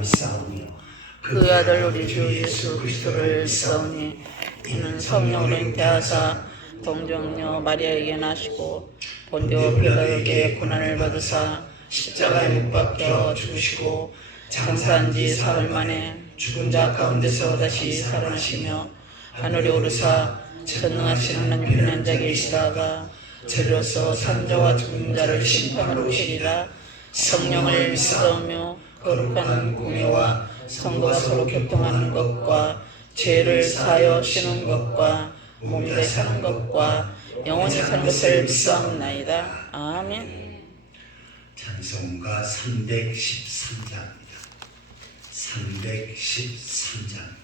믿사오니 그 아들 우리 주 예수 그리스도를 믿사오니 이는 성령으로 잉태하사 동정녀 마리아에게 나시고 본디오 빌라도에게 고난을 받으사 십자가에 못 박혀 죽으시고 장사한 지 사흘 만에 죽은 자 가운데서 다시 살아나시며 하늘에 오르사 전능하신 하나님 편한 자 계시다가 저리로서 산자와 죽은 자를 심판하러 오시리라. 성령을 믿사오며 거룩한 공예와 성도가 서로 교통하는 것과 죄를 사하여 쉬는 것과 몸대 사는 것과 영원히 사는 것을 믿사옵나이다. 아멘. 찬송가 313장입니다. 313장.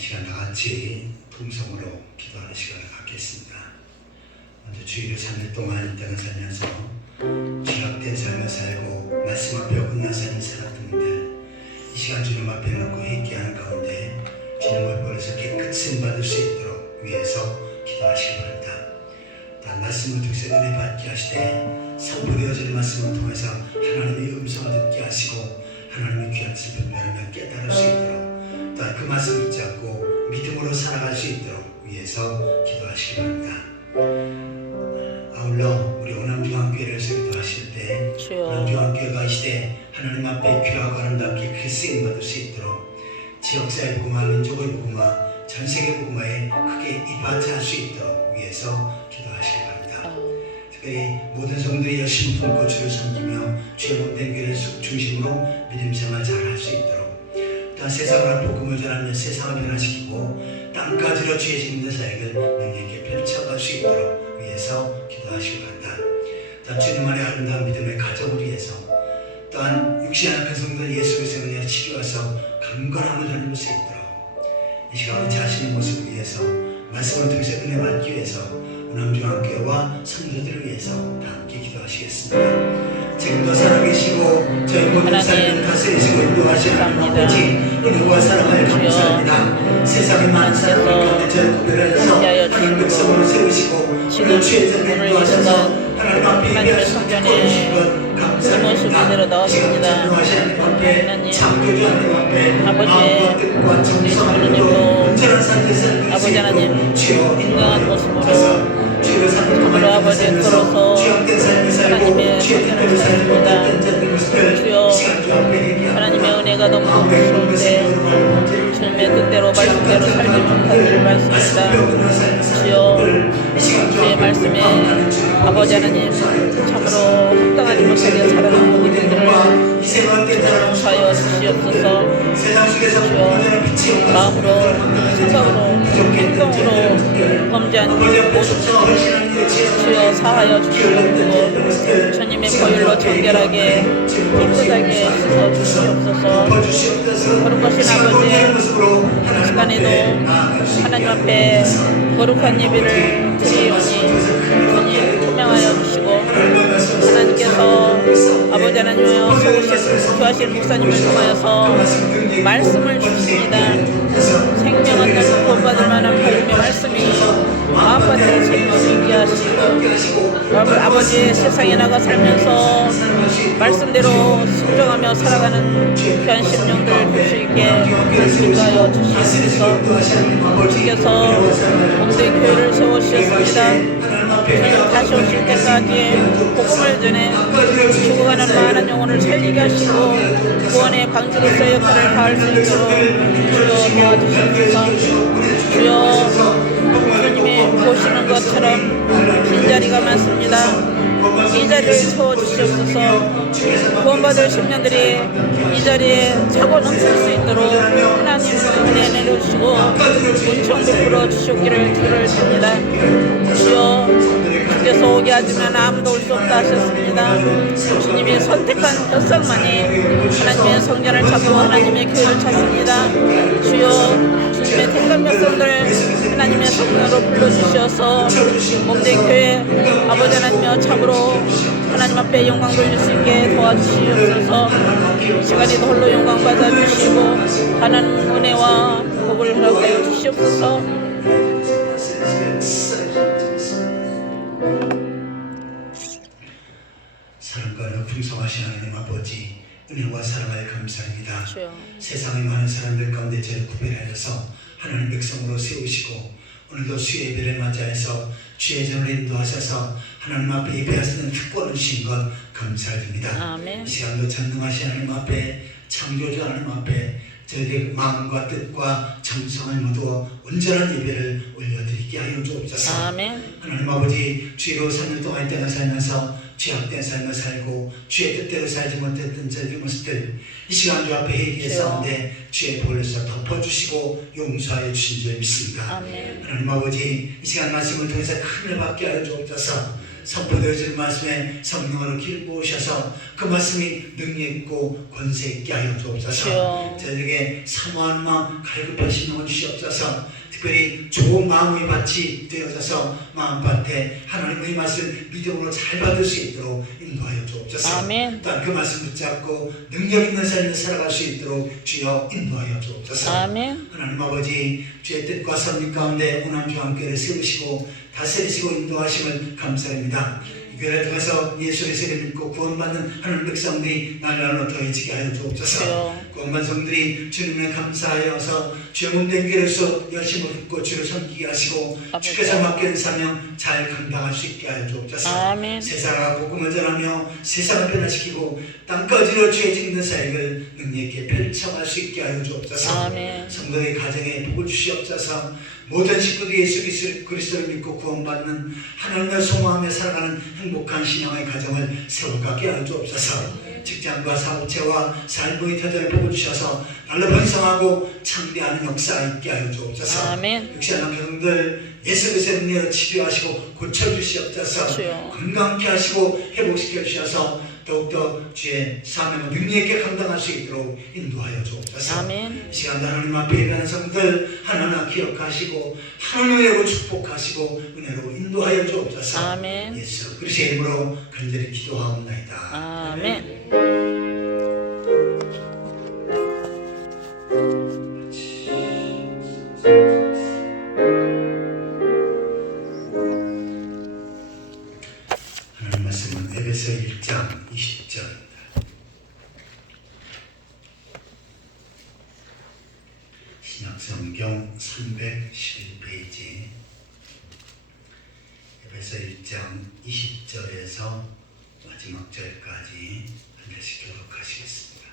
시간 다 같이 통성으로 기도하는 시간을 갖겠습니다. 먼저 주일을 3일 동안 이 땅을 살면서 죄악된 삶을 살고 말씀 앞에 어긋난 삶을 살았던 분들, 이 시간 주님 앞에 놓고 회개하는 가운데 주님을 버려서 깨끗이 받을 수 있도록 위해서 기도하시기 바랍니다. 단 말씀을 통해서 은혜 받게 하시되 선포되어지는 말씀을 통해서 하나님의 음성을 듣게 하시고 하나님의 귀한 뜻을 분별하며 깨달을 수 있도록, 또한 그 말씀 잊지 않고 믿음으로 살아갈 수 있도록 위해서 기도하시기 바랍니다. 아울러 우리 오남중앙교회를 기도하실 때 오남중앙교회가 이 시대 하나님 앞에 귀하고 아름답게 크게 쓰임받을 수 있도록 지역사회 복음화, 민족의 복음화, 전세계 복음화에 크게 이바트할 수 있도록 위해서 기도하시기 바랍니다. 특별히 모든 성도들이 열심히 품고 주를 섬기며 주의 복된 교회를 중심으로 믿음 생활 잘 할 수 있도록, 또한 세상을 복음을 전하며 세상을 변화시키고 땅까지로 주의 진리의 사역을 능력있게 펼쳐갈 수 있도록 위해서 기도하시기 바랍니다. 또한 주님만의 아름다운 믿음의 가정을 위해서, 또한 육신의 그 성도들 예수 그리스도의 치료해서 강건함을 나눌 수 있도록, 이 시간 자신의 모습을 위해서 말씀을 통해서 은혜 받기 위해서 운암중앙교회와 성도들을 위해서 다 함께 기도하시겠습니다. 지금도 살아계시고 저희 모든 삶을 다스리시고 인도하시는 아버지 은혜와 사랑을 감사합니다. 세상의 많은 사람들 가운데 저를 구별하여서 하나님 백성으로 세우시고 지금 주의 오늘 전에 이 인도하셔서 시간 하나님 앞에 하나님의 성전에 그 모습 그대로 나왔습니다. 하나님 창조주 하나님 앞에 마음과 뜻과 우리 정성으로 장로님도 온전한 삶을 살고 아버지 하나님 건강한 모습으로 참으로 아버지 걸어서 하나님의 성전을 살습니다. 주여 하나님의 은혜가 너무 높으신데 주님의 뜻대로 말씀대로 살지 못하길 말씀입니다. 주여 주의 말씀에 아버지 하나님 참으로 합당하지 못하게 살아가는 모든 이들을 용서하여 주시옵소서. 주여 마음으로 생각으로 행동으로 범죄한 모든 주여 사하여 주시옵고 주님의 보혈로 정결하게 깨끗하게 씻어 주시옵소서. 거룩하신 아버지 이 시간에도 하나님 앞에 거룩한 예배를 드리오니 주님 투명하여 주시고 하나님께서 아버지 하나님의 소하신 목사님을 통하여서 말씀을 주십니다. 생명한 날 구원받을 만한 하나님의 말씀이 마음밭에 책임지게 하시고 아버지 세상에 나가 살면서 말씀대로 순종하며 살아가는 귀한 심령들 볼 수 있게 인도하여 주시옵소서. 주께서 몸된 교회를 세우셨습니다. 주님 다시 오실 때까지 복음을 전해 죽어가는 많은 영혼을 살리게 하시고 구원의 방주로서의 역할을 다할 수 있도록 주여 도와주시옵소서. 주여 주님이 보시는 것처럼 빈자리가 많습니다. 이 자리를 채워주시옵소서. 구원받을 심령들이 이 자리에 차고 넘칠 수 있도록 하나님 은혜 내려주시고 은총 베풀어 주시옵기를 주를 듭니다. 주여 주께서 오게 하지만 아무도 올 수 없다 하셨습니다. 주님이 선택한 혈성만이 하나님의 성전을 찾고 하나님의 교회를 찾습니다. 주여 주님의 택한 백성들 하나님의 성전으로 불러주셔서 몸된 교회 아버지 하나님여 참으로 하나님 앞에 영광 돌릴 수 있게 도와주시옵소서. 이 시간에 홀로 영광 받아주시고 하나님 은혜와 복을 허락하여 주시옵소서. 사랑과 풍성하신 하나님 아버지 은혜와 사랑을 감사합니다. 주여. 세상의 많은 사람들 가운데 저를 구별하여서 하나님 백성으로 세우시고 오늘도 주의 예배를 맞이해서 주의 전을 인도하셔서 하나님 앞에 예배하시는 특권을 주신 것 감사드립니다. 아멘. 이 시간도 전능하신 하나님 앞에 창조주 하나님 앞에 저희의 마음과 뜻과 정성을 모두 온전한 예배를 올려드리게 하여 주옵소서. 아멘. 하나님 아버지 주의로 3년 동안 이 땅을 살면서 죄악된 삶을 살고 주의 뜻대로 살지 못했던 저희 모습들 이 시간 주 앞에 회개했었는데 주의 보혈로 덮어주시고 용서하여 주신 줄 믿습니다. 아멘. 하나님 아버지 이 시간 말씀을 통해서 큰 을 받게 하여 주옵소서. 선포되어질 말씀에 성령으로 길 부으셔서 그 말씀이 능력 있고 권세 있게 하여 주옵소서. 저에게 사모하는 마음 갈급하신 영혼 주시옵소서. 특별히 좋은 마음의 밭이 되어져서 마음밭에 하나님의 말씀을 믿음으로 잘 받을 수 있도록 인도하여 주옵소서. 아멘. 또한 그 말씀 붙잡고 능력 있는 삶을 살아갈 수 있도록 주여 인도하여 주옵소서. 아멘. 하나님 아버지 주의 뜻과 섭리 가운데 운암중앙교회를 세우시고 다스리시고 인도하심을 감사합니다. 이 교회를 통해서 예수의 세례를 믿고 구원받는 하나님 백성들이 날로 더해지게 하여 주옵소서. 구원받은 성들이 주님을 감사하여서 주의 몸된 교회로서 열심히 듣고 주를 섬기게 하시고 주께서 맡긴 사명 잘 감당할 수 있게 하여 주옵소서. 아멘. 세상과 복음을 전하며 세상을 변화시키고 땅까지로 주의 짓는 사역을 능력 있게 펼쳐갈 수 있게 하여 주옵소서. 아멘. 성도의 가정에 복을 주시옵소서. 모든 식구들이 예수 그리스도를 믿고 구원받는 하나님을 소망하며 살아가는 행복한 신앙의 가정을 세워가게 하여 주옵소서. 직장과 사업체와 삶의 터전을 복을 주셔서 날로 번성하고 창대하는 역사 있게 하여 주옵소서. 아멘. 육신한 병들 예수 그리스도의 은혜로 치료하시고 고쳐주시옵소서. 주여. 건강케 하시고 회복시켜 주셔서 더욱더 주의 사명을 능력 있게 감당할 수 있도록 인도하여 주옵소서. 아멘. 이 시간 하나님 앞에 예배하는 성들 하나하나 기억하시고 하나님으로 축복하시고 은혜로 인도하여 주옵소서. 아멘. 예수 그리스도의 이름으로 간절히 기도하옵나이다. 아멘. 하나님 말씀은 에베소 1장 20절입니다. 신약성경 311페이지 에베소 1장 20절에서 마지막 절까지 한 절씩 교독하시겠습니다.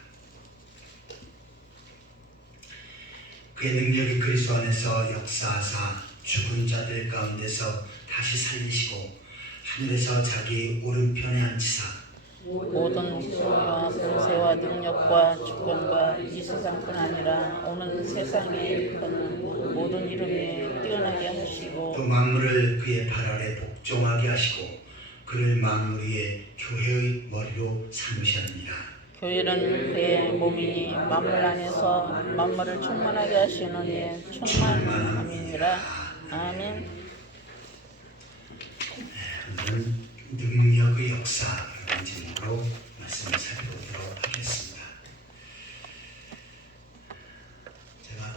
그의 능력이 그리스도 안에서 역사하사 죽은 자들 가운데서 다시 살리시고 하늘에서 자기 오른편에 앉히사 모든 지성과 권세와 능력과 주권과 이 세상뿐 아니라 오는 세상에 일컫는 모든 이름에 뛰어나게 하시고 또 만물을 그의 발 아래 복종하게 하시고 그를 만물 위에 교회의 머리로 삼으셨느니라. 교회는 그의 몸이니 만물 안에서 만물을 충만하게 하시는 이의 충만함이니라. 아멘. 오늘은 능력의 역사라는 제목으로 말씀을 살펴보도록 하겠습니다. 제가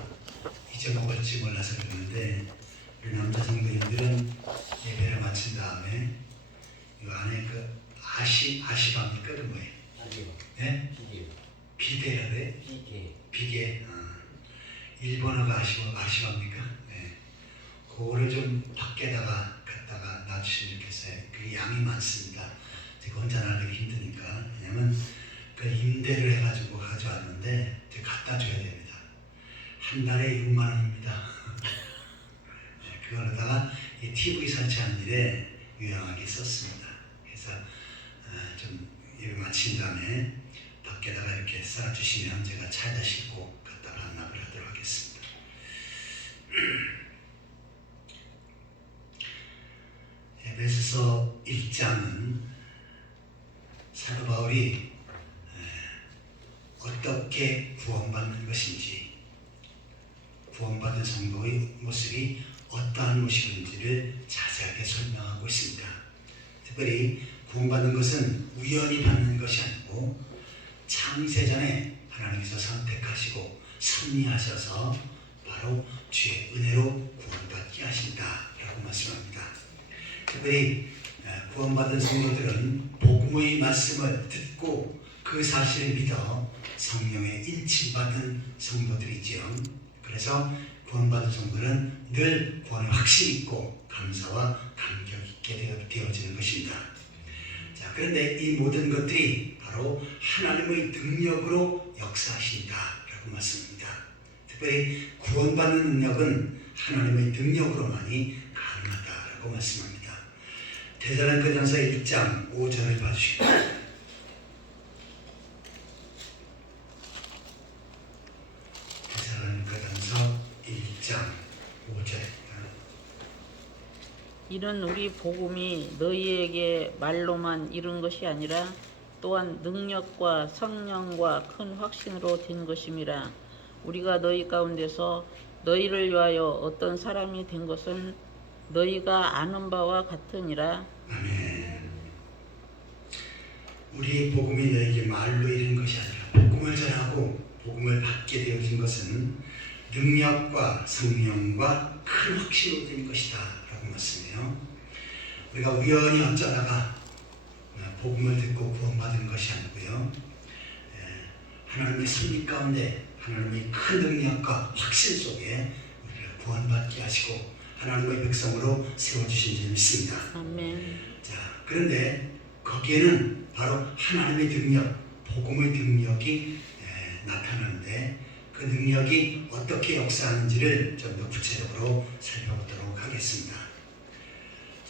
이 제목을 할지 몰라서 그러는데 우리 남자 성도님들은 예배를 마친 다음에 이 안에 그 아시바입니까? 그 뭐예요? 네? 비계라 그래? 비계. 일본어가 아시바입니까? 네. 그거를 좀 밖에다가 갖다가 놔주시면 좋겠어요. 그게 양이 많습니다. 제가 혼자 나르기 힘드니까. 왜냐면 그 임대를 해가지고 가져왔는데 제가 갖다 줘야 됩니다. 한 달에 6만 원입니다. 네, 그걸로다가 이 TV 설치하는 일에 유용하게 썼습니다. 그래서 좀 예배 마친 다음에 밖에다가 이렇게 쌓아주시면 제가 차에다 싣고 갖다 반납을 하도록 하겠습니다. 에베소서 1장은 사도 바울이 어떻게 구원받는 것인지, 구원받은 성도의 모습이 어떠한 모습인지를 자세하게 설명하고 있습니다. 특별히 구원받는 것은 우연히 받는 것이 아니고 창세전에 하나님께서 선택하시고 섭리하셔서 바로 주의 은혜로 구원받게 하신다라고 말씀합니다. 특별히 구원받은 성도들은 복음의 말씀을 듣고 그 사실을 믿어 성령의 인침받은 성도들이지요. 그래서 구원받은 성도는 늘 구원의 확신이 있고 감사와 감격 있게 되어지는 것입니다. 자, 그런데 이 모든 것들이 바로 하나님의 능력으로 역사하신다라고 말씀합니다. 특별히 구원받는 능력은 하나님의 능력으로만이 가능하다라고 말씀합니다. 데살로니가전서 1장 5절을 봐주시고 데살로니가전서 1장 5절 이는 우리 복음이 너희에게 말로만 이른 것이 아니라 또한 능력과 성령과 큰 확신으로 된 것임이라. 우리가 너희 가운데서 너희를 위하여 어떤 사람이 된 것은 너희가 아는 바와 같으니라. 아멘. 우리 복음이 너에게 말로 이른 것이 아니라 복음을 전하고 복음을 받게 되어진 것은 능력과 성령과 큰 확신으로 된 것이다 라고 말씀해요. 우리가 우연히 어쩌다가 복음을 듣고 구원받은 것이 아니고요, 하나님의 섭리 가운데 하나님의 큰 능력과 확신 속에 우리를 구원받게 하시고 하나님의 백성으로 세워주신 줄 믿습니다. 아멘. 자, 그런데 거기에는 바로 하나님의 능력, 복음의 능력이 나타나는데 그 능력이 어떻게 역사하는지를 좀 더 구체적으로 살펴보도록 하겠습니다.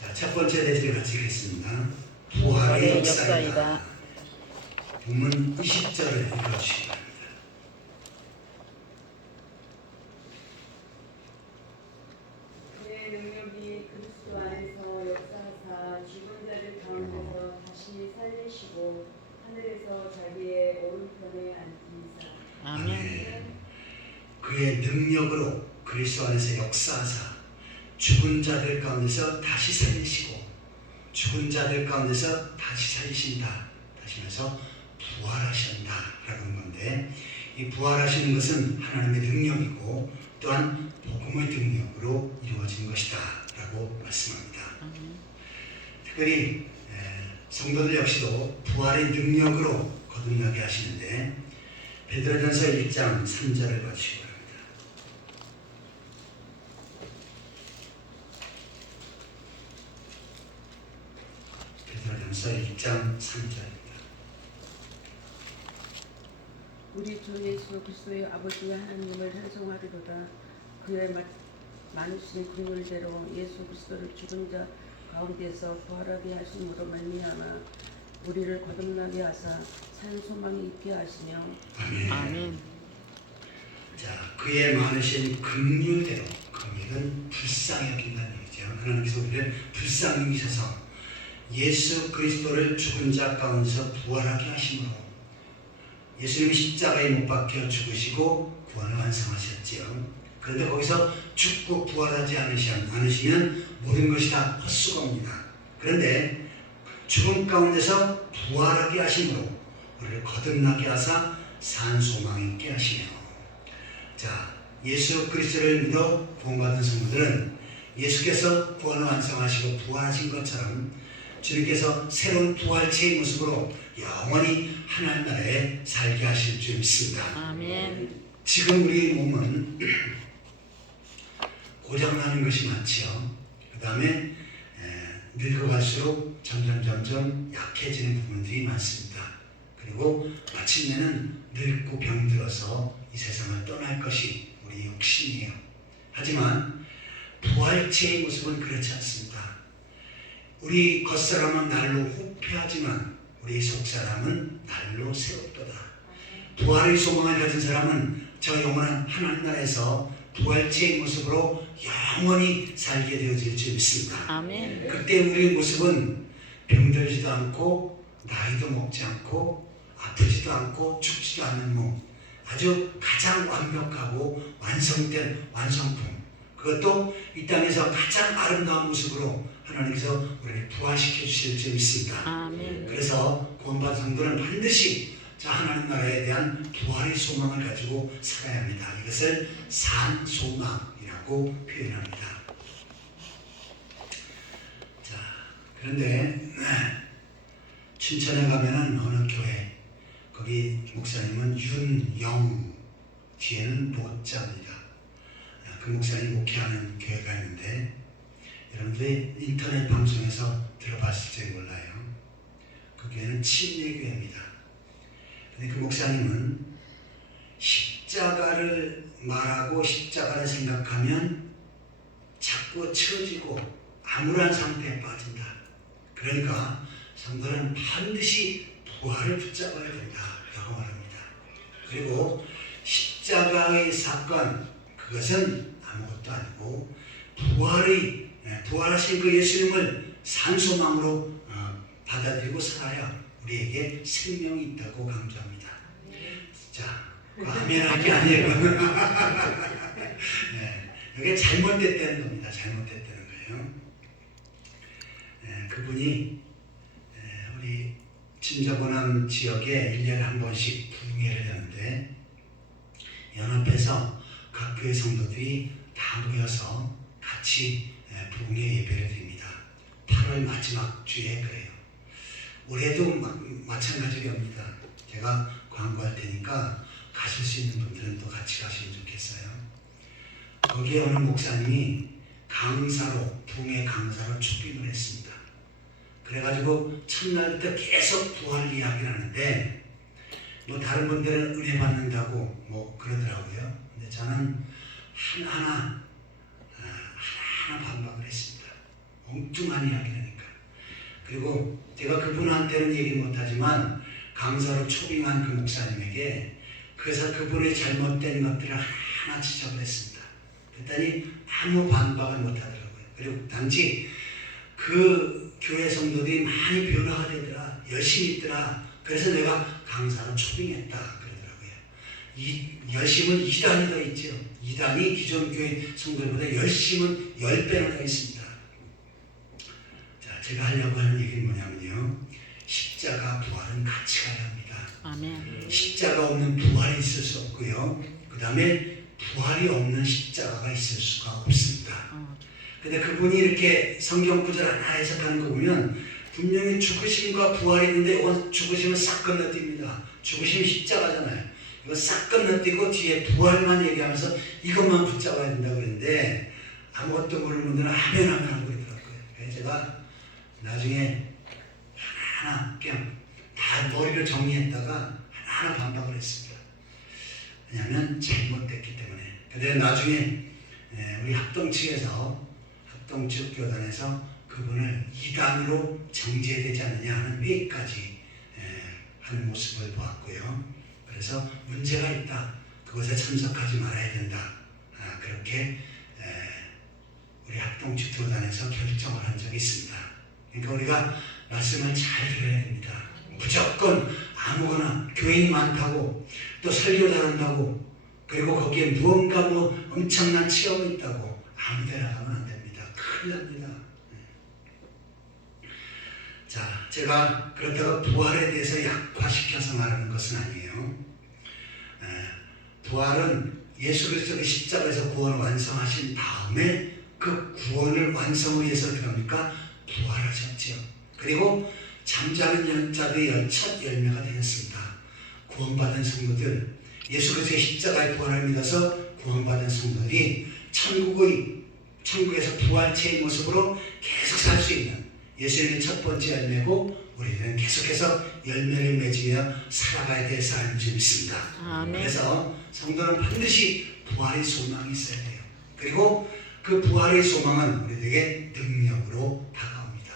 자, 첫 번째 대지를 같이 읽겠습니다. 부활의 역사이다. 본문 20절을 읽어주시기 바랍니다. 그의 능력이 그리스도 안에서 역사하사 죽은 자들 가운데서 다시 살리시고 그의 능력으로 그리스도 안에서 역사하사 죽은 자들 가운데서 다시 살리시고 죽은 자들 가운데서 다시 살리신다. 다시 말해서 부활하신다라고 하는 건데, 이 부활하시는 것은 하나님의 능력이고 또한 복음의 능력으로 이루어진 것이다 라고 말씀합니다. 특별히 성도들 역시도 부활의 능력으로 거듭나게 하시는데, 베드로전서 1장 3절을 봐주시기 바랍니다. 베드로전서 1장 3절입니다. 우리 주 예수 그리스도의 아버지 하나님을 찬송하리로다. 그의 많으신 긍휼대로 예수 그리스도를 죽은 자 가운데서 부활하게 하심으로 말미암아 우리를 거듭나게 하사 산 소망이 있게 하시며. 아멘. 아멘. 자, 그의 많으신 긍휼대로, 긍휼은 불쌍히 여긴다는 얘기죠. 하나님께서 우리를 불쌍히 여기셔서 예수 그리스도를 죽은 자 가운데서 부활하게 하심으로, 예수님이 십자가에 못 박혀 죽으시고 구원을 완성하셨지요. 그런데 거기서 죽고 부활하지 않으시면 모든 것이 다 헛수고입니다. 그런데 죽음 가운데서 부활하게 하심으로 우리를 거듭나게 하사 산 소망 있게 하시며. 자, 예수 그리스도를 믿어 구원받은 성도들은 예수께서 구원을 완성하시고 부활하신 것처럼 주님께서 새로운 부활체의 모습으로 영원히 하나님 나라에 살게 하실 줄 믿습니다. 아멘. 지금 우리 몸은 고장나는 것이 많지요. 그 다음에 늙어갈수록 점점 약해지는 부분들이 많습니다. 그리고 마침내는 늙고 병들어서 이 세상을 떠날 것이 우리 욕심이에요. 하지만 부활체의 모습은 그렇지 않습니다. 우리 겉사람은 날로 후패하지만 우리 속사람은 날로 새롭도다. 부활의 소망을 가진 사람은 저 영원한 하나님 나라에서 부활체의 모습으로 영원히 살게 되어질 줄 믿습니다. 아멘. 그때 우리의 모습은 병들지도 않고 나이도 먹지 않고 아프지도 않고 죽지도 않는 몸, 아주 가장 완벽하고 완성된 완성품, 그것도 이 땅에서 가장 아름다운 모습으로 하나님께서 우리를 부활시켜 주실 줄 믿습니다. 아멘. 그래서 구원받은 성도는 반드시 자 하나님 나라에 대한 부활의 소망을 가지고 살아야 합니다. 이것을 산 소망이라고 표현합니다. 자, 그런데 춘천에 가면은 어느 교회, 거기 목사님은 윤영, 뒤에는 노자입니다. 그 목사님이 목회하는 교회가 있는데 여러분들이 인터넷 방송에서 들어봤을지 몰라요. 그 교회는 침례교회입니다. 근데 그 목사님은 십자가를 말하고 십자가를 생각하면 자꾸 처지고 암울한 상태에 빠진다. 그러니까 성도는 반드시 부활을 붙잡아야 된다라고 말합니다. 그리고 십자가의 사건, 그것은 아무것도 아니고 부활하신 그 예수님을 산소망으로 받아들이고 살아야 우리에게 생명이 있다고 강조합니다. 자, 아멘 하기 아니에요. 네, 이게 잘못됐다는 겁니다. 잘못됐다는 거예요. 네, 그분이 우리 진저번암 지역에 1년에 한 번씩 부흥회를 하는데 연합해서 각 교회 성도들이 다 모여서 같이 부흥회 예배를 드립니다. 8월 마지막 주에 그래요. 올해도 마찬가지입니다. 제가 광고할 테니까 가실 수 있는 분들은 또 같이 가시면 좋겠어요. 거기에 어느 목사님이 강사로, 부흥회 강사로 축복을 했습니다. 그래가지고 첫날부터 계속 부활 이야기를 하는데 뭐 다른 분들은 은혜 받는다고 뭐 그러더라고요. 근데 저는 하나하나 반박을 했습니다. 엉뚱한 이야기라니까. 그리고 제가 그분한테는 얘기 못하지만 강사로 초빙한 그 목사님에게 그래서 그분의 잘못된 것들을 하나 지적을 했습니다. 그랬더니 아무 반박을 못하더라고요. 그리고 단지 그 교회 성도들이 많이 변화가 되더라, 열심히 있더라, 그래서 내가 강사로 초빙했다 그러더라고요. 열심은 2단이 더 있죠. 2단이 기존 교회 성도들보다 열심은 10배나 더 있습니다. 자, 제가 하려고 하는 얘기는 뭐냐면요. 십자가 부활은 같이 가야 합니다. 아멘. 십자가 없는 부활이 있을 수 없고요. 그 다음에 부활이 없는 십자가가 있을 수가 없습니다. 근데 그분이 이렇게 성경 구절 하나 해석하는 거 보면 분명히 죽으심과 부활이 있는데 이건 죽으심은 싹 건너뜁니다. 죽으심이 십자가잖아요. 이거 싹 건너뛰고 뒤에 부활만 얘기하면서 이것만 붙잡아야 된다고 그랬는데 아무것도 모르는 분들은 아멘 하고 그러더라고요. 그래서 제가 나중에 하나하나 그냥 다 머리를 정리했다가 하나하나 반박을 했습니다. 왜냐하면 잘못됐기 때문에. 근데 나중에 우리 합동 측에서 합동 측 교단에서 그분을 이단으로 정지해야 되지 않느냐 하는 회의까지 하는 모습을 보았고요. 그래서 문제가 있다. 그것에 참석하지 말아야 된다. 그렇게 우리 합동 측 교단에서 결정을 한 적이 있습니다. 그러니까 우리가 말씀을 잘 들어야 됩니다. 무조건 아무거나 교인이 많다고 또 설교 잘한다고 그리고 거기에 무언가 엄청난 체험이 있다고 아무 데나 가면 안 됩니다. 큰일 납니다. 자, 제가 그렇다고 부활에 대해서 약화시켜서 말하는 것은 아니에요. 부활은 예수 그리스도의 십자가에서 구원을 완성하신 다음에 그 구원을 완성을 위해서 어떻게 합니까? 부활하셨죠. 그리고 잠자는 자들의 첫 열매가 되었습니다. 구원받은 성도들, 예수 그리스도의 십자가의 부활을 믿어서 구원받은 성도들이 천국에서 부활체의 모습으로 계속 살 수 있는 예수님의 첫 번째 열매고 우리는 계속해서 열매를 맺으며 살아가야 될 삶을 믿습니다. 아멘. 그래서 성도는 반드시 부활의 소망이 있어야 돼요. 그리고 그 부활의 소망은 우리에게 능력으로 다가옵니다.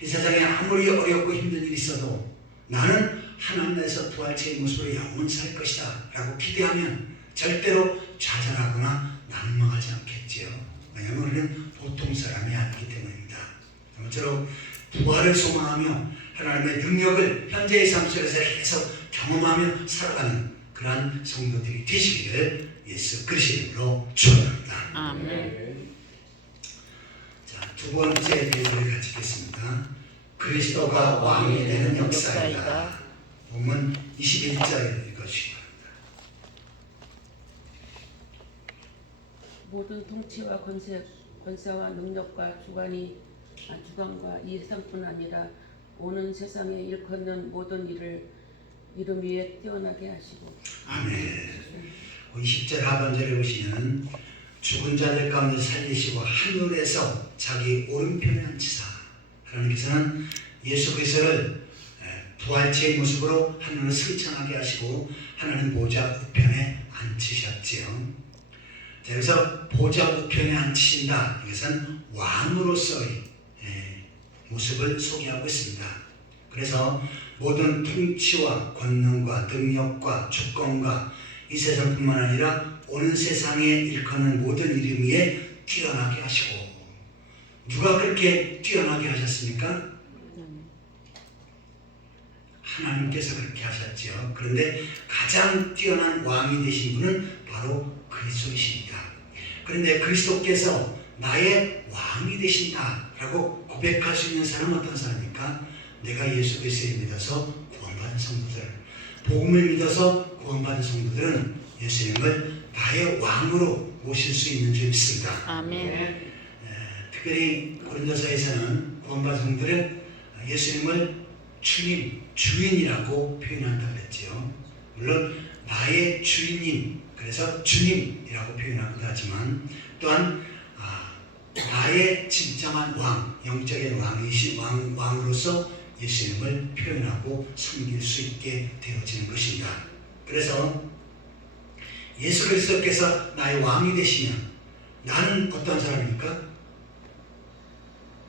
이 세상에 아무리 어렵고 힘든 일이 있어도 나는 하나님 나라에서 부활체의 모습으로 영원 살 것이다 라고 기대하면 절대로 좌절하거나 난망하지 않겠지요. 왜냐하면 우리는 보통 사람이 아니기 때문입니다. 아무쪼록 부활을 소망하며 하나님의 능력을 현재의 삶 속에서 계속 경험하며 살아가는 그러한 성도들이 되시기를 예수 그리스도의 이름으로 축원합니다. 아멘. 자, 두 번째 예배를 같이 듣겠습니다. 그리스도가 왕이 되는 역사이다. 본문 21절을 읽어주시기 바랍니다. 모든 통치와 권세와 능력과 주관과 이 세상뿐 아니라 오는 세상에 일컫는 모든 일을 이름 위에 뛰어나게 하시고. 아멘. 20절 하반절에 보시면 죽은 자들 가운데 살리시고 하늘에서 자기 오른편에 앉히사. 하나님께서는 예수 그리스도를 부활체의 모습으로 하늘을 승천하게 하시고 하나님 보좌 우편에 앉히셨지요. 그래서 보좌 우편에 앉히신다. 이것은 왕으로서의 모습을 소개하고 있습니다. 그래서 모든 통치와 권능과 능력과 주권과 이 세상뿐만 아니라 오는 세상에 일컫는 모든 이름 위에 뛰어나게 하시고, 누가 그렇게 뛰어나게 하셨습니까? 하나님께서 그렇게 하셨죠. 그런데 가장 뛰어난 왕이 되신 분은 바로 그리스도이십니다. 그런데 그리스도께서 나의 왕이 되신다라고 고백할 수 있는 사람은 어떤 사람입니까? 내가 예수 그리스도를 믿어서 구원받은 성도들, 복음을 믿어서 구원받은 성도들은 예수님을 나의 왕으로 모실 수 있는 줄 믿습니다. 아멘. 특별히 고린도서에서는 구원받은 성도들은 예수님을 주님, 주인이라고 표현한다고 했지요. 물론 나의 주인님, 그래서 주님이라고 표현하기도 하지만 또한 나의 진정한 왕, 영적인 왕이신 왕으로서 예수님을 표현하고 섬길 수 있게 되어지는 것입니다. 그래서 예수 그리스도께서 나의 왕이 되시면 나는 어떤 사람입니까?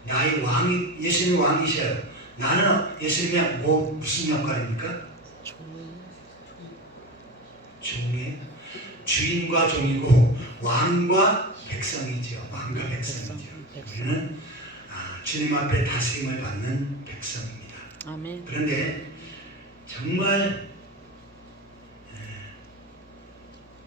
나의 왕이, 예수님이 왕이셔요. 나는 예수님의 무슨 역할입니까? 종의 주인과 종이고 왕과 백성이죠. 왕과 백성이죠. 우리는 주님 앞에 다스림을 받는 백성입니다. 아멘. 그런데 정말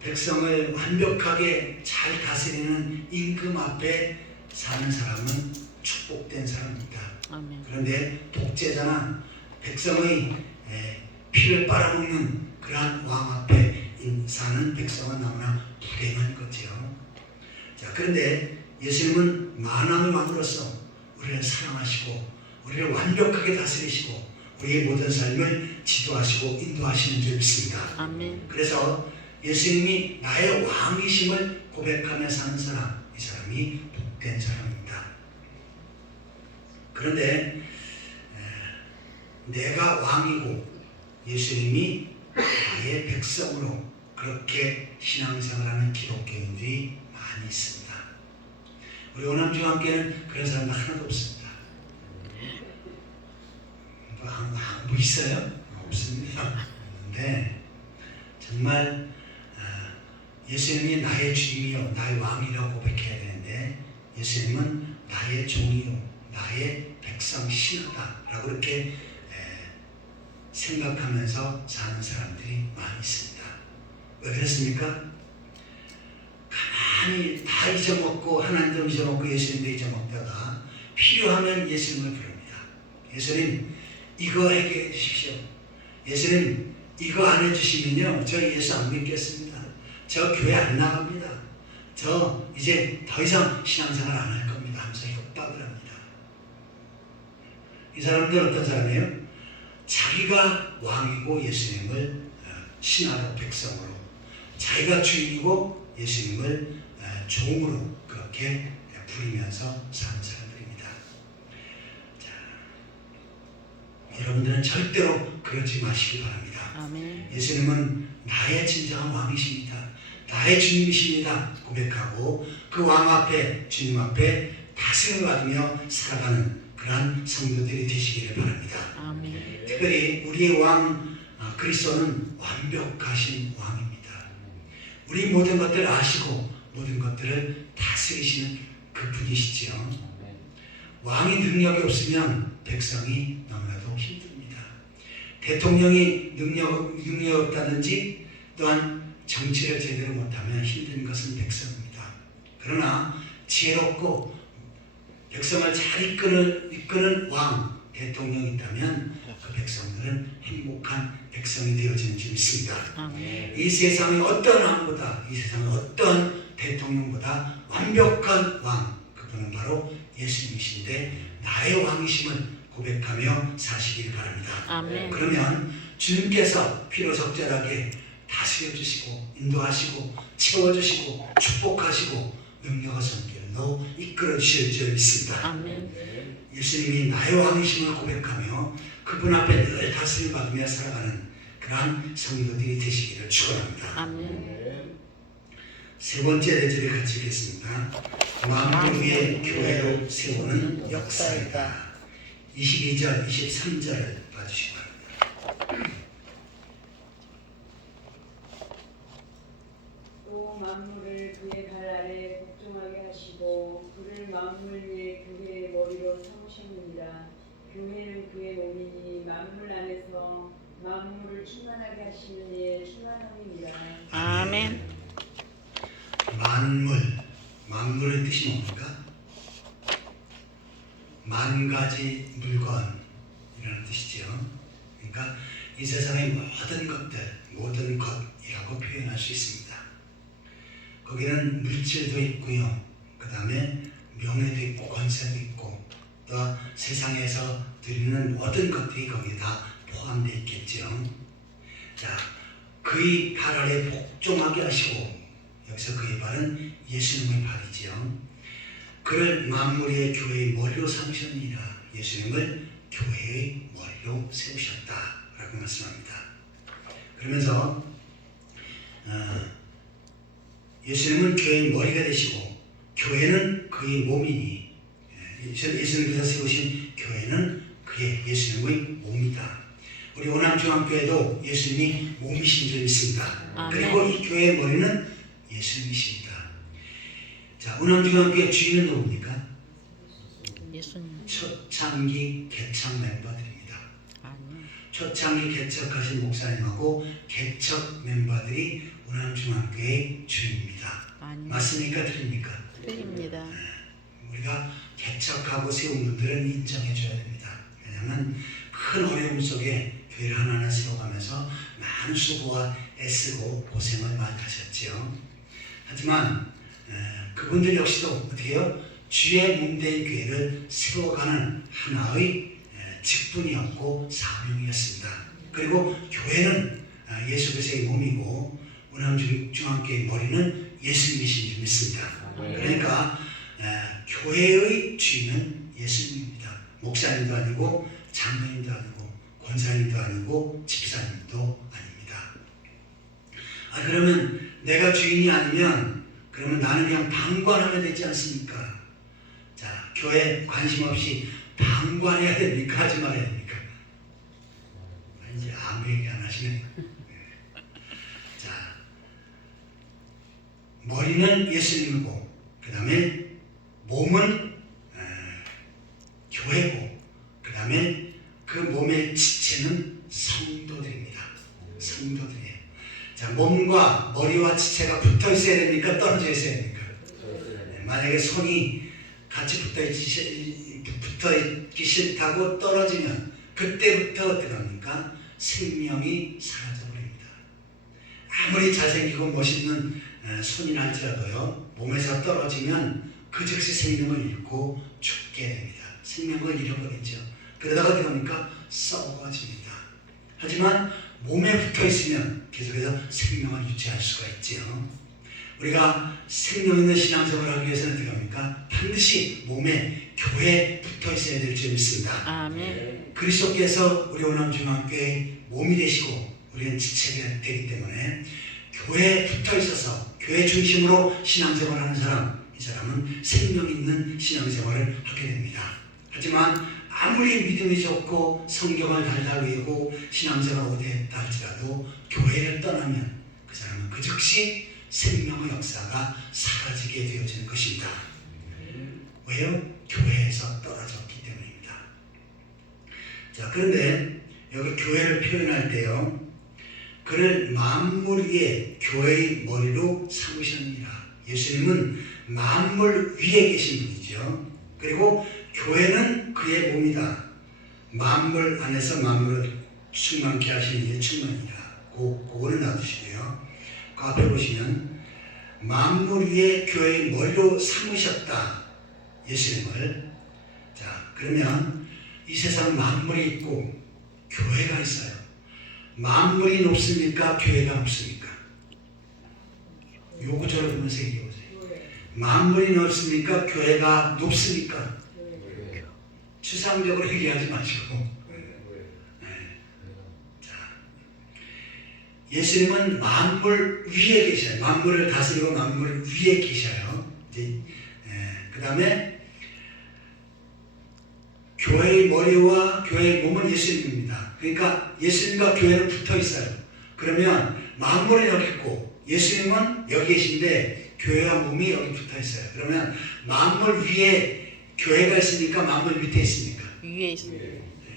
백성을 완벽하게 잘 다스리는 임금 앞에 사는 사람은 축복된 사람입니다. 아멘. 그런데 독재자나 백성의 피를 빨아먹는 그러한 왕 앞에 사는 백성은 너무나 불행한 거죠. 자, 그런데 예수님은 만왕의 왕으로서 우리를 사랑하시고 우리를 완벽하게 다스리시고 우리의 모든 삶을 지도하시고 인도하시는 줄 믿습니다. 아멘. 그래서 예수님이 나의 왕이심을 고백하며 사는 사람, 이 사람이 복된 사람입니다. 그런데 내가 왕이고 예수님이 나의 백성으로 그렇게 신앙생활하는 기독교인들이 많이 있습니다. 우리 오남중앙교회는 그런 사람 하나도 없습니다. 뭐 있어요? 없습니다. 그런데 정말 예수님이 나의 주님이요 나의 왕이라고 고백해야 되는데 예수님은 나의 종이요 나의 백성 신하다라고 이렇게 생각하면서 사는 사람들이 많이 있습니다. 왜 그렇습니까? 가만히 다 잊어먹고 하나님도 잊어먹고 예수님도 잊어먹다가 필요하면 예수님을 부릅니다. 예수님 이거 해결해 주십시오. 예수님 이거 안 해주시면요 저 예수 안 믿겠습니다. 저 교회 안 나갑니다. 저 이제 더 이상 신앙생활 안 할 겁니다 하면서 협박을 합니다. 이 사람들은 어떤 사람이에요? 자기가 왕이고 예수님을 신하로 백성으로 자기가 주인이고 예수님을 종으로 그렇게 부리면서 사는 사람들입니다. 자, 여러분들은 절대로 그러지 마시기 바랍니다. 아멘. 예수님은 나의 진정한 왕이십니다. 나의 주님이십니다. 고백하고 그 왕 앞에 주님 앞에 다스림을 받으며 살아가는 그러한 성도들이 되시기를 바랍니다. 아멘. 특별히 우리의 왕 그리스도는 완벽하신 왕입니다. 우리 모든 것들을 아시고 모든 것들을 다스리시는 그분이시지요. 왕이 능력이 없으면 백성이 너무나도 힘듭니다. 대통령이 능력이 없다든지 또한 정치를 제대로 못하면 힘든 것은 백성입니다. 그러나 지혜롭고 백성을 잘 이끄는 왕, 대통령이 있다면 그 백성들은 행복한 백성이 되어지는 줄 믿습니다. 아멘. 이 세상의 어떤 왕보다 이 세상의 어떤 대통령보다 완벽한 왕, 그분은 바로 예수님이신데 나의 왕이심을 고백하며 사시길 바랍니다. 아멘. 그러면 주님께서 피로 적절하게 다스려주시고 인도하시고 채워주시고 축복하시고 능력과 손길로 이끌어주실 줄 믿습니다. 아멘. 예수님이 나의 왕이심을 고백하며 그분 앞에 늘 다스림 받으며 살아가는 그러한 성도들이 되시기를 축원합니다. 아멘. 세 번째 대절을 같이 읽겠습니다. 만물 위에 교회로 세우는 역사이다. 22절, 23절을 봐주시기 바랍니다. 또 만물을 그의 발 아래 복종하게 하시고 그를 만물 위에 교회의 머리로 삼으셨느니라. 교회는 그의 몸이니 만물 안에서 만물을 충만하게 하시는 이의 충만함이니라. 아멘. 만물의 뜻이 뭡니까? 만 가지 물건이라는 뜻이죠. 그러니까 이 세상의 모든 것이라고 표현할 수 있습니다. 거기는 물질도 있고요. 그 다음에 명예도 있고 권세도 있고 또 세상에서 드리는 모든 것들이 거기에 다 포함되어 있겠죠. 자, 그의 발 아래 복종하게 하시고 여기서 그의 발은 예수님의 발이지요. 그를 만물의 교회의 머리로 삼으셨느니라. 예수님을 교회의 머리로 세우셨다라고 말씀합니다. 그러면서 예수님은 교회의 머리가 되시고 교회는 그의 몸이니 예수님께서 세우신 교회는 그의 예수님의 몸이다. 우리 오남중앙교회도 예수님이 몸이신 줄 믿습니다. 아멘. 그리고 이 교회의 머리는 예수님이십니다. 자, 오남중앙교회 주인은 누굽니까? 예수님. 초창기 개창 멤버들입니다. 아멘. 초창기 개척하신 목사님하고 개척 멤버들이 운암중앙교회의 주입니다. 아니, 맞습니까? 틀립니까? 틀립니다. 우리가 개척하고 세운 분들은 인정해줘야 됩니다. 왜냐하면 큰 어려움 속에 교회를 하나하나 세워가면서 많은 수고와 애쓰고 고생을 많이 하셨죠. 하지만 그분들 역시도 어떻게 해요? 주의 몸된 교회를 세워가는 하나의 직분이었고 사명이었습니다. 그리고 교회는 예수 그리스도의 몸이고 운암중앙교회의 머리는 예수님이신 줄 믿습니다. 그러니까 교회의 주인은 예수님입니다. 목사님도 아니고 장로님도 아니고 권사님도 아니고 집사님도 아닙니다. 그러면 내가 주인이 아니면 그러면 나는 그냥 방관하면 되지 않습니까? 자, 교회 관심 없이 방관해야 됩니까? 하지 말아야 됩니까? 이제 아무 얘기 안 하시네. 자, 머리는 예수님이고 그 다음에 몸은 교회고 그 다음에 그 몸의 지체는 성도들입니다. 성도들이에요. 자, 몸과 머리와 지체가 붙어 있어야 됩니까? 떨어져 있어야 됩니까? 만약에 손이 같이 붙어 있기 싫다고 떨어지면 그때부터 어떻게 합니까? 생명이 사라져버립니다. 아무리 잘생기고 멋있는 손이라 할지라도요, 몸에서 떨어지면 그 즉시 생명을 잃고 죽게 됩니다. 생명을 잃어버리죠. 그러다가 어떻게 합니까? 썩어집니다. 하지만 몸에 붙어 있으면 계속해서 생명을 유지할 수가 있죠. 우리가 생명 있는 신앙생활을 하기 위해서는 어떻게 합니까? 반드시 몸에 교회에 붙어 있어야 될 줄 믿습니다. 아멘. 그리스도께서 우리 운암중앙교회의 몸이 되시고 우리는 지체가 되기 때문에 교회에 붙어 있어서 교회 중심으로 신앙생활을 하는 사람, 이 사람은 생명 있는 신앙생활을 하게 됩니다. 하지만 아무리 믿음이 좋고 성경을 달달 외우고 신앙생활을 오래 했다 할지라도 교회를 떠나면 그 사람은 그 즉시 생명의 역사가 사라지게 되어지는 것입니다. 왜요? 교회에서 떨어졌기 때문입니다. 자, 그런데 여기 교회를 표현할 때요, 그를 만물 위에 교회의 머리로 삼으셨느니라. 예수님은 만물 위에 계신 분이죠. 그리고 교회는 그의 몸이다. 만물 안에서 만물을 충만케 하시는 이의 충만이라. 그거는 놔두시고요. 그 앞에 보시면 만물 위에 교회의 머리로 삼으셨다. 예수님을. 자, 그러면 이 세상 만물이 있고 교회가 있어요. 만물이 높습니까? 교회가 높습니까? 요 구절을 보면서 얘기해 보세요. 만물이 높습니까? 교회가 높습니까? 추상적으로 얘기하지 마시고. 자, 예수님은 만물 위에 계셔요. 만물을 다스리고 만물 위에 계셔요. 그 다음에 교회의 머리와 교회의 몸은 예수님입니다. 그러니까 예수님과 교회는 붙어 있어요. 그러면 만물은 여기 있고 예수님은 여기 계신데 교회와 몸이 여기 붙어 있어요. 그러면 만물 위에 교회가 있으니까 만물 밑에 있습니까? 위에 있습니다.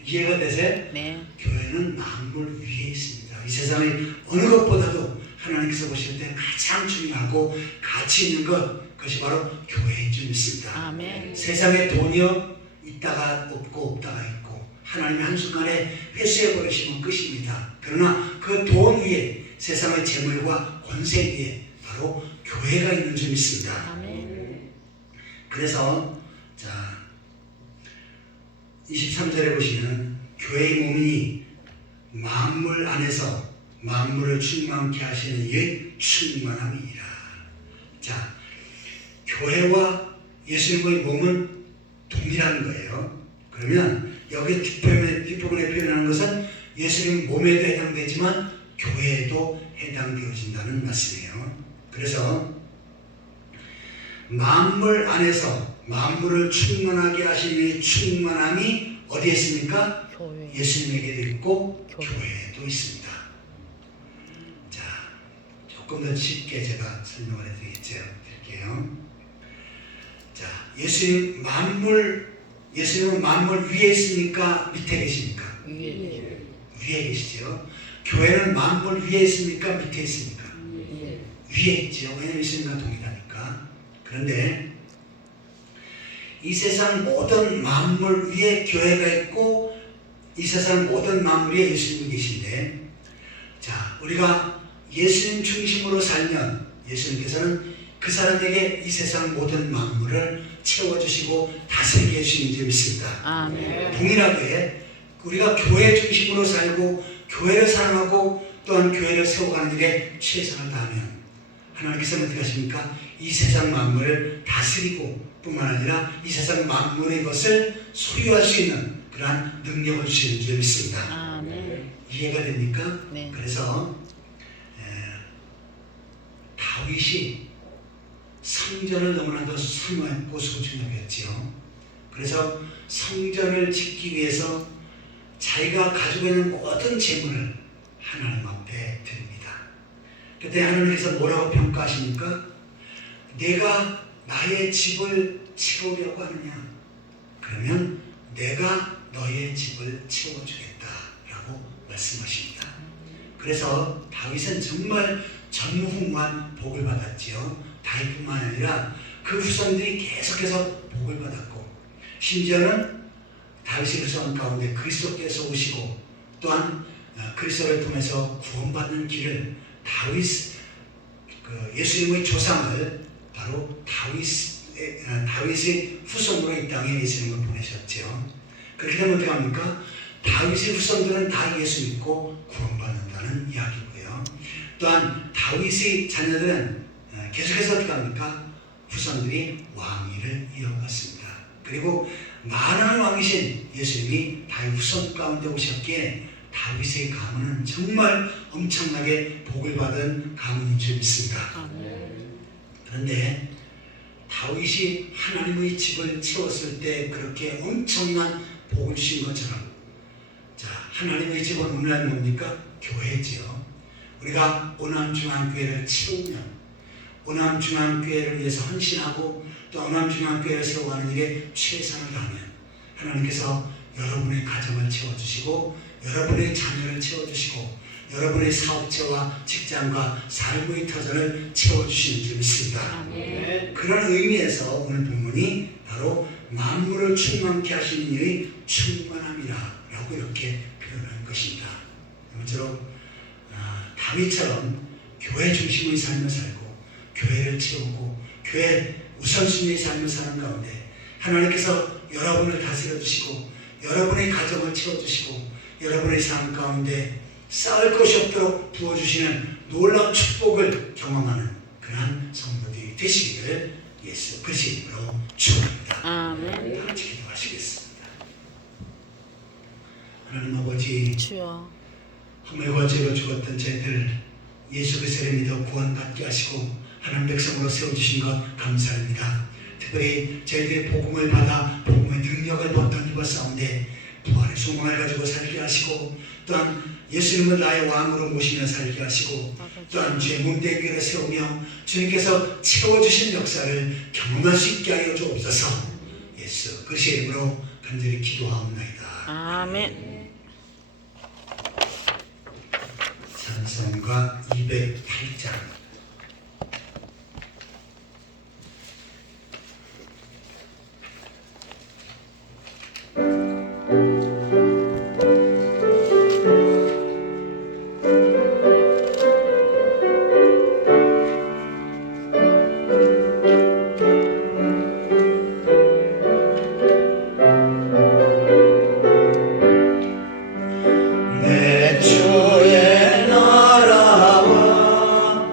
이해가 되세요? 네. 교회는 만물 위에 있습니다. 이 세상의 어느 것보다도 하나님께서 보실 때 가장 중요하고 가치 있는 그것이 바로 교회인 줄 믿습니다. 아멘. 세상에 돈이요, 있다가 없고 없다가 있고 하나님이 한순간에 회수해 버리시면 끝입니다. 그러나 그 돈 위에 세상의 재물과 권세 위에 바로 교회가 있는 줄 믿습니다. 아멘. 그래서 자 23절에 보시면 교회의 몸이 만물 안에서 만물을 충만케 하시는 이의 충만함이니라. 자, 교회와 예수님의 몸은 동일한 거예요. 그러면 여기 뒷부분에 표현하는 것은 예수님 몸에도 해당되지만 교회에도 해당되어진다는 말씀이에요. 그래서 만물 안에서 만물을 충만하게 하시는 충만함이 어디에 있습니까? 교회. 예수님에게도 있고 교회. 교회에도 있습니다. 자, 조금 더 쉽게 제가 설명을 해드릴게요. 자, 예수님은 만물 위에 있습니까? 밑에 계십니까? 위에. 위에 계시죠. 교회는 만물 위에 있습니까? 밑에 있습니까? 위에 있죠. 왜냐하면 예수님과 동일하니까. 그런데 이 세상 모든 만물 위에 교회가 있고 이 세상 모든 만물 위에 예수님이 계신데, 자, 우리가 예수님 중심으로 살면 예수님께서는 그 사람에게 이 세상 모든 만물을 채워주시고 다스리게 해주시는 줄 믿습니다. 아멘. 동일하게 우리가 교회 중심으로 살고 교회를 사랑하고 또한 교회를 세워가는 일에 최선을 다하면 하나님께서는 어떻게 하십니까? 이 세상 만물을 다스리고 뿐만 아니라 이 세상 만물의 것을 소유할 수 있는 그러한 능력을 주시는 줄 믿습니다. 아멘. 이해가 됩니까? 네. 그래서 다윗이 성전을 너무나도 사모했고 소중하겠지요. 그래서 성전을 짓기 위해서 자기가 가지고 있는 모든 재물을 하나님 앞에 드립니다. 그때 하나님께서 뭐라고 평가하십니까? 내가 나의 집을 채우려고 하느냐? 그러면 내가 너의 집을 채워주겠다라고 말씀하십니다. 그래서 다윗은 정말 전무후무한 복을 받았지요. 다윗뿐만 아니라 그 후손들이 계속해서 복을 받았고, 심지어는 다윗의 후손 가운데 그리스도께서 오시고 또한 그리스도를 통해서 구원받는 길을 예수님의 조상을 바로 다윗의 후손으로 이 땅에 예수님을 보내셨죠. 그렇게 되면 어떻게 합니까? 다윗의 후손들은 다 예수 믿고 구원받는다는 이야기고요. 또한 다윗의 자녀들은 계속해서 어떻게 합니까? 후손들이 왕위를 이어갔습니다. 그리고 많은 왕이신 예수님이 다윗 후손 가운데 오셨기에 다윗의 가문은 정말 엄청나게 복을 받은 가문인 줄 믿습니다. 그런데 다윗이 하나님의 집을 채웠을 때 그렇게 엄청난 복을 주신 것처럼, 자, 하나님의 집은 오늘날 뭡니까? 교회지요. 우리가 오남중앙교회를 채우면 오남중앙교회를 위해서 헌신하고 또 오남중앙교회를 세워가는 일에 최선을 다하면 하나님께서 여러분의 가정을 채워주시고 여러분의 자녀를 채워주시고 여러분의 사업체와 직장과 삶의 터전을 채워주시는 줄 믿습니다. 그런 의미에서 오늘 본문이 바로 만물을 충만케 하시는 일의 충만함이라 라고 이렇게 표현한 것입니다. 아무쪼록 다윗처럼 교회 중심의 삶을 살고 교회를 채우고 교회 우선순위의 삶을 사는 가운데 하나님께서 여러분을 다스려 주시고 여러분의 가정을 채워주시고 여러분의 삶 가운데 쌓을 것이 없도록 부어주시는 놀라운 축복을 경험하는 그러한 성도들이 되시기를 예수 그리스도 이름으로 축원합니다. 아멘. 다 같이 기도하시겠습니다. 하나님 아버지, 주여. 허물과 죄로 죽었던 저희들 예수 그리스도를 믿어 구원받게 하시고 하나님 백성으로 세워주신 것 감사합니다. 특별히 저희들이 복음을 받아 복음의 능력을 받던 이번 싸움에 부활의 소망을 가지고 살게 하시고 또한 예수님을 나의 왕으로 모시며 살게 하시고 또한 주의 몸되기를 세우며 주님께서 채워주신 역사를 경험할 수 있게 하여 주옵소서. 예수 그리스도의 이름으로 간절히 기도하옵나이다. 아멘. 찬송가 208장. 내 주의 나라와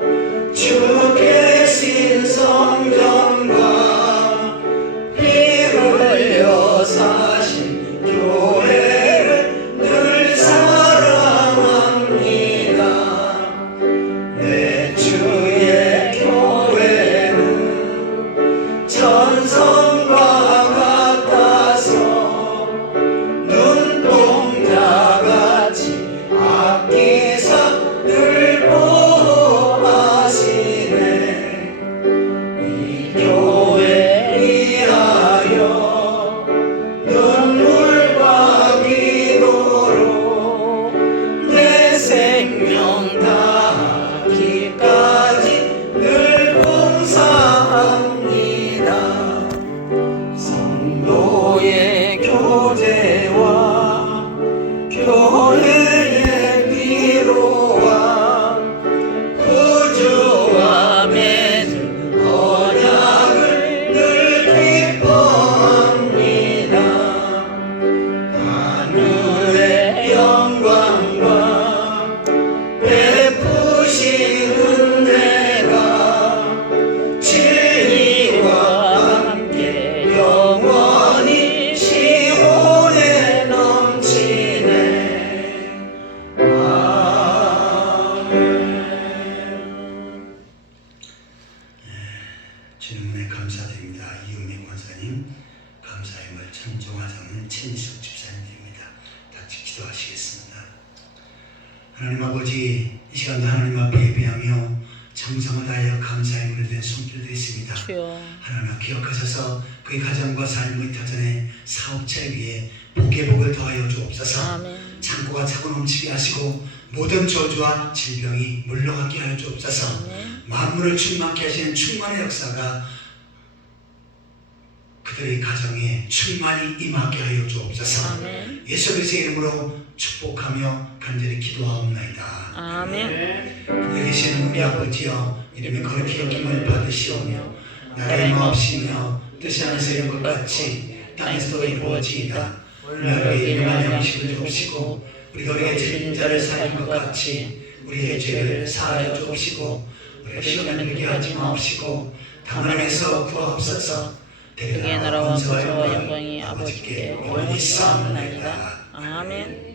주님 은혜 감사드립니다. 이은미 권사님, 감사임을 청종하자는 최미숙 집사님입니다. 같이 기도하시겠습니다. 하나님 아버지, 이 시간도 하나님 앞에 예배하며 정성을 다하여 감사임을 된 손길 드리겠습니다. 주여 하나님 기억하셔서 그의 가정과 삶의 터전에 사업체 위에 복의 복을 더하여 주옵소서. 아멘. 창고가 차고 넘치게 하시고 모든 저주와 질병이 물러가게 하여 주옵소서. 아멘. 만물을 충만케 하시는 충만의 역사가 그들의 가정에 충만히 임하게 하여 주옵소서. 아멘. 예수 그리스도의 이름으로 축복하며 간절히 기도하옵나이다. 아멘. 하늘에 계시는 우리 아버지여, 이름이 거룩히 여김을 받으시오며 나라의 마옵시며 뜻이 하늘에서 이룬 것 같이 땅에서도 이루어지이다. 오늘 일용할 양식을 주옵시고 우리가 우리의 죄진 자를 사하는 것 같이 우리의 죄를 사하여 주옵시고 우리의 시험에 들게 하지 마옵시고 다만 에서 구하옵소서. 그의 나라와 권세와 영광이 아버지께 영원히 있사옵나이다. 아멘.